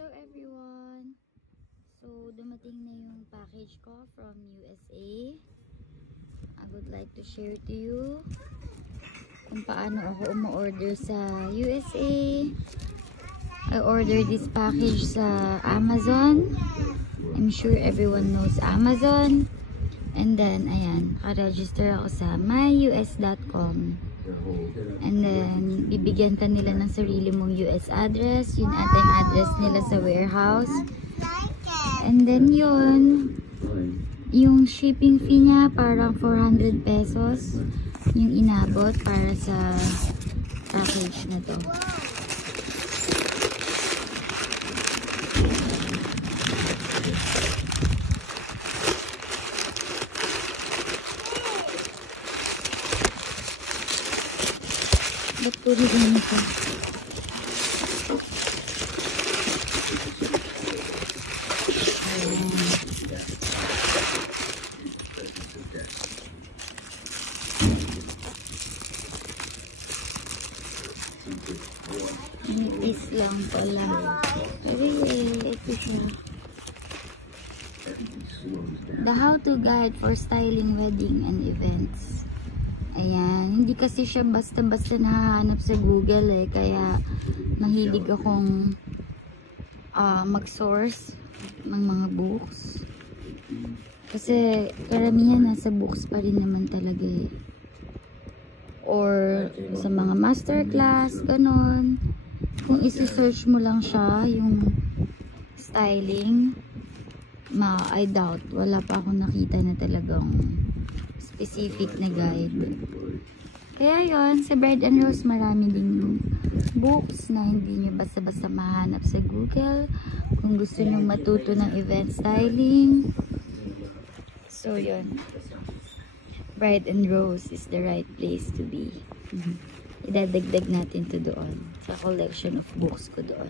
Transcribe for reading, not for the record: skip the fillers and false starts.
Hello everyone! So, dumating na yung package ko from USA. I would like to share to you kung paano ako umu-order sa USA. I ordered this package sa Amazon. I'm sure everyone knows Amazon. And then, ayan, naka-register ako sa myus.com. And then, bibigyan ka nila ng sarili mong US address. Yun ata yung address nila sa warehouse. And then yun, yung shipping fee niya parang 400 pesos yung inabot para sa package na to. Ba't puro ganito? Nipis lang pala. Pero ito siya. The how-to guide for styling wedding and events. Ayan. Hindi kasi siya basta-basta nahahanap sa Google eh. Kaya mahilig akong mag-source ng mga books. Kasi karamihan nasa books pa rin naman talaga eh. Or sa mga masterclass, ganon. Kung isi-search mo lang siya, yung styling, I doubt. Wala pa akong nakita na talagang specific na guide. Kaya yon sa Bride and Rose, marami ding books na hindi nyo basta-basta mahanap sa Google. Kung gusto nyo matuto ng event styling. So, yon. Bride and Rose is the right place to be. Idadagdag natin to doon sa collection of books ko doon.